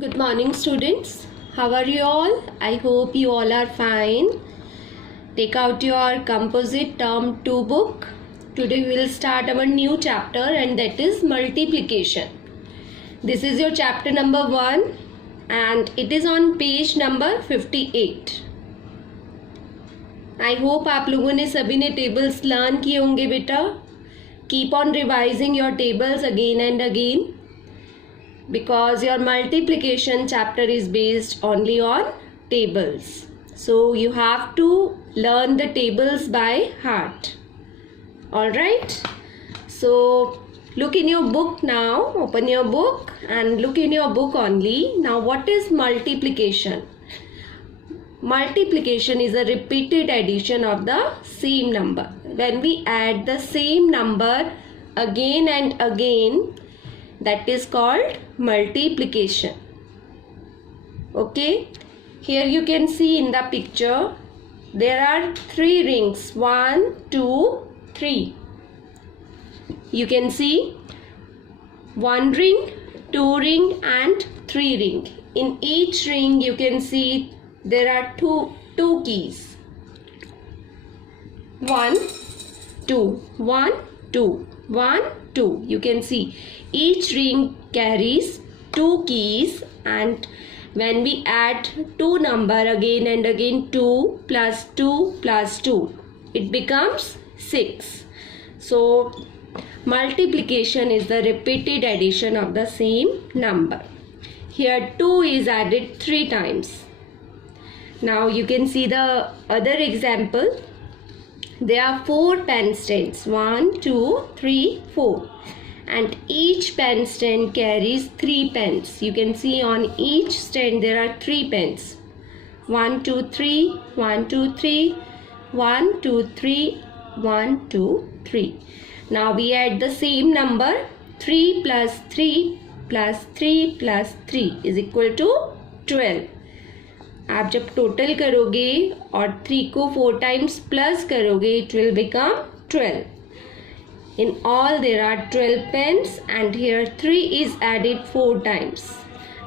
Good morning, students. How are you all? I hope you all are fine. Take out your composite term 2 book. Today we will start our new chapter, and that is multiplication. This is your chapter number 1 and it is on page number 58. I hope आप लोगों ने सभी ने tables learn किए होंगे बेटा. Keep on revising your tables again and again, because your multiplication chapter is based only on tables. So you have to learn the tables by heart. Alright. So look in your book now. Open your book and look in your book only. Now what is multiplication? Multiplication is a repeated addition of the same number. When we add the same number again and again, that is called multiplication. Okay, here you can see in the picture there are 3 rings. 1, 2, 3. You can see 1 ring, 2 ring and 3 ring. In each ring you can see there are two keys. 1, 2, 1, 2, 1, 2. You can see each ring carries 2 keys, and when we add 2 number again and again, 2 plus 2 plus 2, it becomes 6. So multiplication is the repeated addition of the same number. Here 2 is added 3 times. Now you can see the other example. There are 4 pen stands. 1, 2, 3, 4. And each pen stand carries 3 pens. You can see on each stand there are 3 pens. 1, 2, 3, 1, 2, 3, 1, 2, 3, 1, 2, 3. Now we add the same number. 3 plus 3 plus 3 plus 3 is equal to 12. आप जब total करोगे और 3 को 4 times plus करोगे, it will become 12. In all there are 12 pens and here 3 is added 4 times.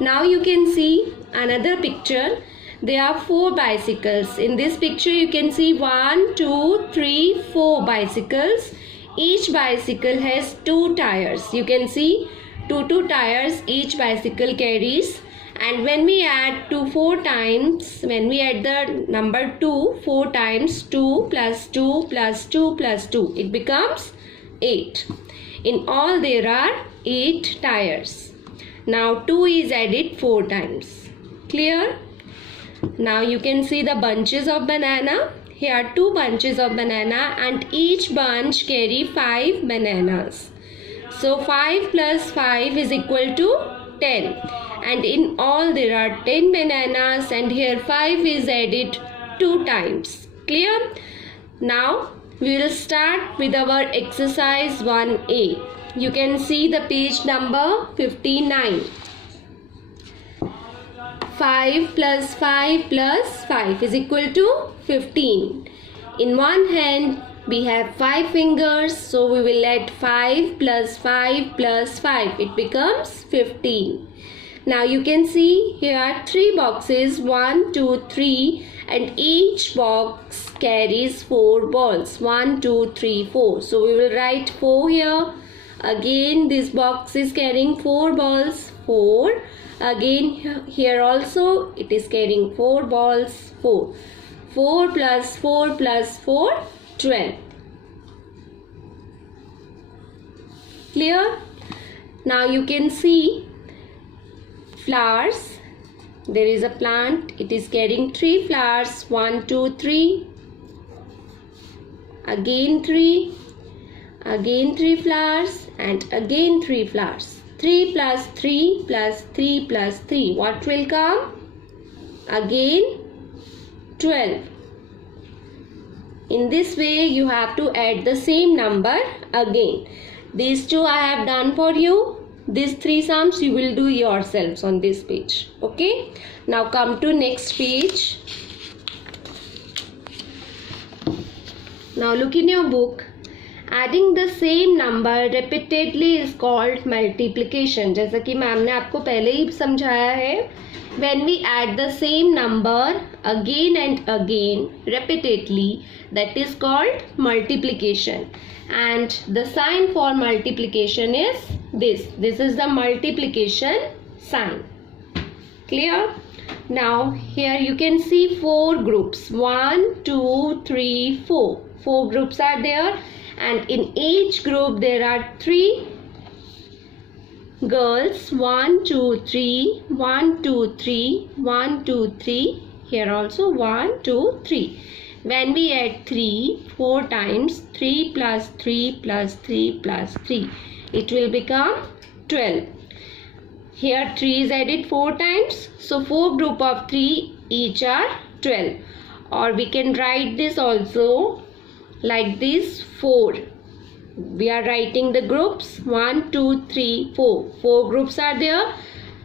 Now you can see another picture. There are 4 bicycles. In this picture you can see 1, 2, 3, 4 bicycles. Each bicycle has 2 tires. You can see 2 tires each bicycle carries. And when we add 2 4 times, when we add the number 2 4 times, 2 plus 2 plus 2 plus 2, it becomes 8. In all there are 8 tires. Now 2 is added 4 times. Clear? Now you can see the bunches of banana. Here are 2 bunches of banana and each bunch carry 5 bananas. So 5 plus 5 is equal to 10. And in all there are 10 bananas, and here 5 is added 2 times. Clear? Now we will start with our exercise 1A. You can see the page number 59. 5 plus 5 plus 5 is equal to 15. In one hand we have 5 fingers, so we will add 5 plus 5 plus 5. It becomes 15. Now you can see here are 3 boxes, 1, 2, 3, and each box carries 4 balls. 1, 2, 3, 4. So we will write 4 here. Again this box is carrying 4 balls, 4. Again here also it is carrying 4 balls, 4. 4 plus 4 plus 4, 12. Clear? Now you can see flowers. There is a plant. It is carrying 3 flowers. 1, 2, 3. Again 3. Again 3 flowers. And again 3 flowers. 3 plus 3 plus 3 plus 3. What will come? Again 12. In this way you have to add the same number again. These 2 I have done for you. These 3 sums you will do yourselves on this page. Okay. Now come to next page. Now look in your book adding the same number repeatedly is called multiplication. जैसा कि ma'am ने आपको पहले ही समझाया है, when we add the same number again and again repeatedly, that is called multiplication. And the sign for multiplication is this is the multiplication sign. Clear? Now here you can see 4 groups, 1 2 3 4 groups are there, and in each group there are 3 girls. 1 2 3 1 2 3 1 2 3. Here also 1 2 3. When we add 3 4 times, 3 plus 3 plus 3 plus 3, it will become 12. Here 3 is added 4 times, so 4 group of 3 each are 12. Or we can write this also like this, 4. We are writing the groups 1 2 3 4. 4 groups are there,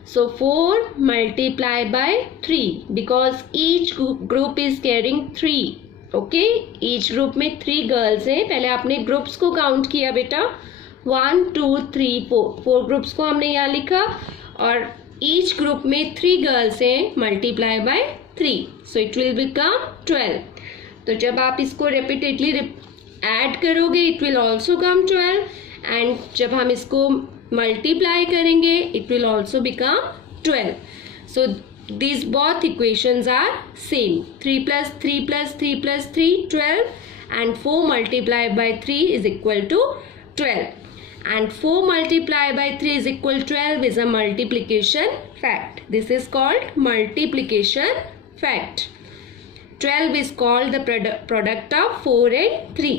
so 4 multiplied by 3, because each group is carrying 3. Okay, each group में 3 girls हैं. पहले आपने groups को count किया बेटा, 1 2 3 4. 4 groups को हमने यहाँ लिखा, और each group में 3 girls हैं, multiply by 3, so it will become 12. तो जब आप इसको repeatedly ऐड करोगे, it will also come 12, and जब हम इसको मल्टीप्लाई करेंगे, it will also become 12. So these both equations are same. 3 plus 3 plus 3 plus 3, 12, and 4 multiplied by 3 is equal to 12. And 4 multiplied by 3 is equal to 12 is a multiplication fact. This is called multiplication fact. 12 is called the product of 4 and 3.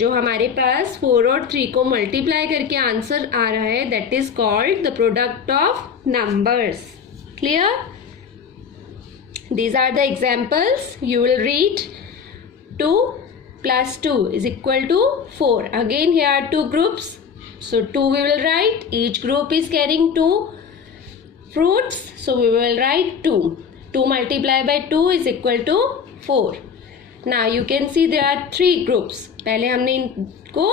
जो हमारे पास 4 और 3 को multiply करके answer आ रहा है, that is called the product of numbers. Clear? These are the examples. You will read 2 plus 2 is equal to 4. Again here are 2 groups. So 2 we will write. Each group is carrying 2 fruits. So we will write 2. 2 multiplied by 2 is equal to 4. Now you can see there are 3 groups. पहले हमने इनको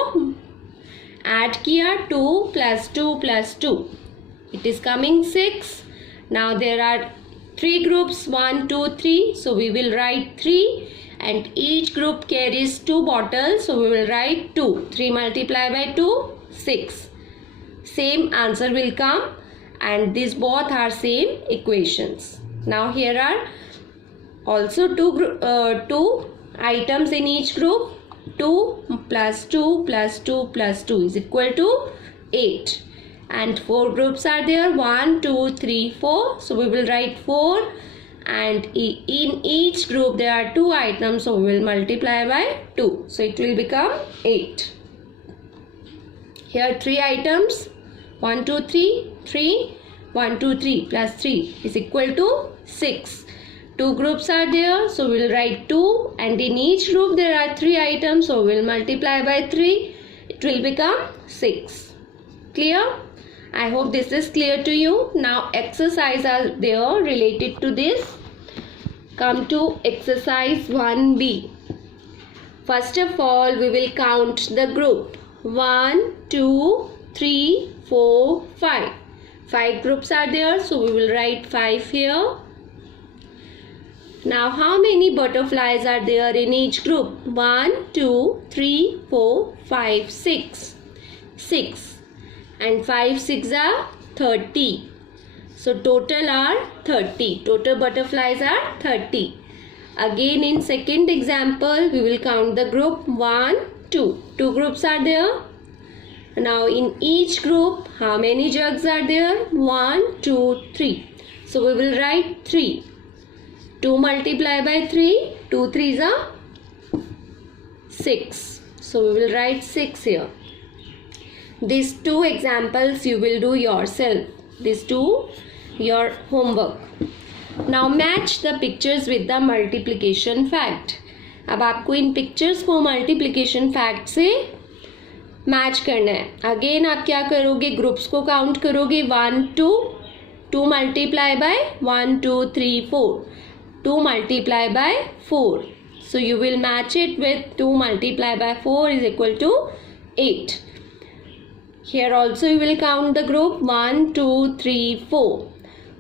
add किया, 2 plus 2 plus 2. It is coming 6. Now there are 3 groups, 1 2 3. So we will write 3, and each group carries 2 bottles. So we will write 2. 3 multiplied by 2, 6. Same answer will come, and these both are same equations. Now here are also 2 items in each group. 2 plus 2 plus 2 plus 2 is equal to 8, and 4 groups are there, 1 2 3 4. So we will write 4, and in each group there are 2 items, so we will multiply by 2, so it will become 8. Here 3 items, 1 2 3 3. 1 2 3 plus 3 is equal to 6. 2 groups are there, so we will write 2, and in each group there are 3 items, so we will multiply by 3, it will become 6. Clear? I hope this is clear to you. Now exercise are there related to this. Come to exercise 1B. First of all, we will count the group. 1 2 3 4 5. 5 groups are there, so we will write 5 here. Now how many butterflies are there in each group? 1 2 3 4 5 6. 6, and 5 6 are 30. So total are 30. Total butterflies are 30. Again in second example, we will count the group 1 2. 2 groups are there. Now in each group, how many jugs are there? 1 2 3. So we will write 3. 2 multiplied by 3, 2 3s are 6. So we will write 6 here. These 2 examples you will do yourself. These 2 your homework. Now match the pictures with the multiplication fact. अब आपको इन pictures को multiplication fact से match करना है. Again आप क्या करोगे? Groups को काउंट करोगे. 1 2 2 multiply by 1 2 3 4. 2 multiply by 4. So you will match it with 2 multiply by 4 is equal to 8. Here also you will count the group 1, 2, 3, 4.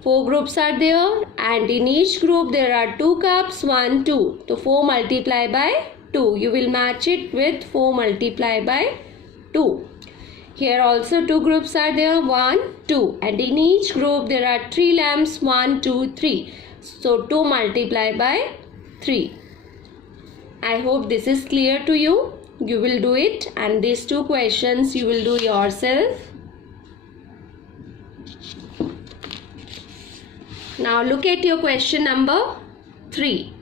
4 groups are there, and in each group there are 2 cups, 1, 2. So 4 multiply by 2. You will match it with 4 multiply by 2. Here also 2 groups are there, 1, 2. And in each group there are 3 lamps, 1, 2, 3. So 2 multiply by 3. I hope this is clear to you. You will do it, and these 2 questions you will do yourself. Now look at your question number 3.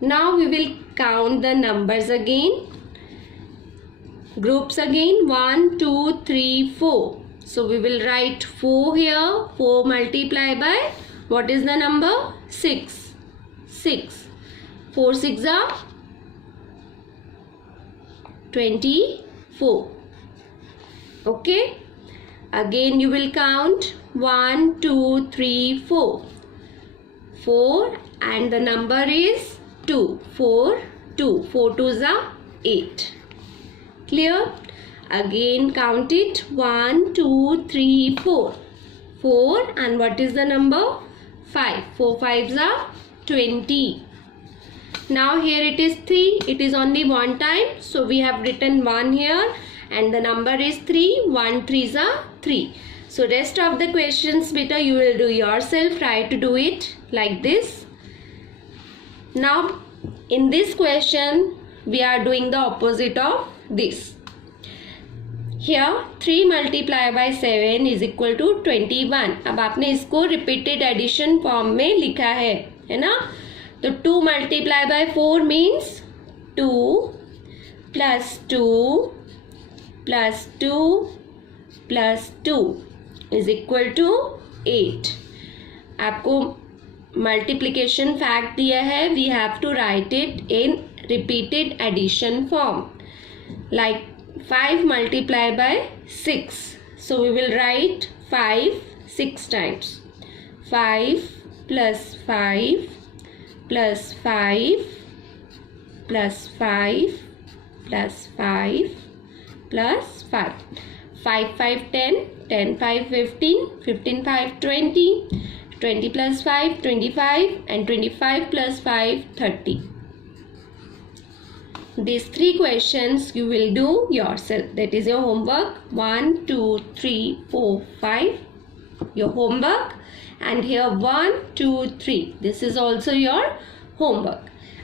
Now we will count the numbers again. Groups again 1, 2, 3, 4. So we will write 4 here. 4 multiply by, what is the number? 6. 6. 4 6 are 24. Okay. Again you will count 1, 2, 3, 4. 4 and the number is 2. 4, 2. 4 2s are 8. Clear? Again count it 1, 2, 3, 4. 4 and what is the number? 5. 4 5s are 20. Now here it is 3. It is only one time. So we have written 1 here and the number is 3. 1 3s are 3. So rest of the questions beta you will do yourself. Try to do it like this. Now in this question we are doing the opposite of this. Here 3 multiply by 7 is equal to 21. अब आपने इसको repeated addition form में लिखा है ना? तो 2 multiply by 4 means 2 plus 2 plus 2 plus 2 is equal to 8. आपको multiplication fact दिया है. We have to write it in repeated addition form. Like 5 multiply by 6. So we will write 5 6 times. 5 plus 5 plus 5 plus 5 plus 5 plus 5. 5 5 10, 10 5 15, 15 5 20, 20 plus 5 25 and 25 plus 5 30. These 3 questions you will do yourself. That is your homework. 1, 2, 3, 4, 5. Your homework. And here 1, 2, 3. This is also your homework.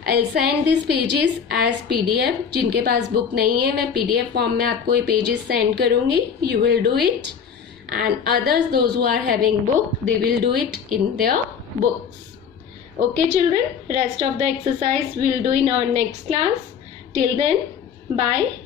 I'll send these pages as PDF. जिनके पास book नहीं है मैं PDF form में आपको ये pages send करूँगी. You will do it. And others, those who are having book, they will do it in their books. Okay children. Rest of the exercise we'll do in our next class. Till then, bye.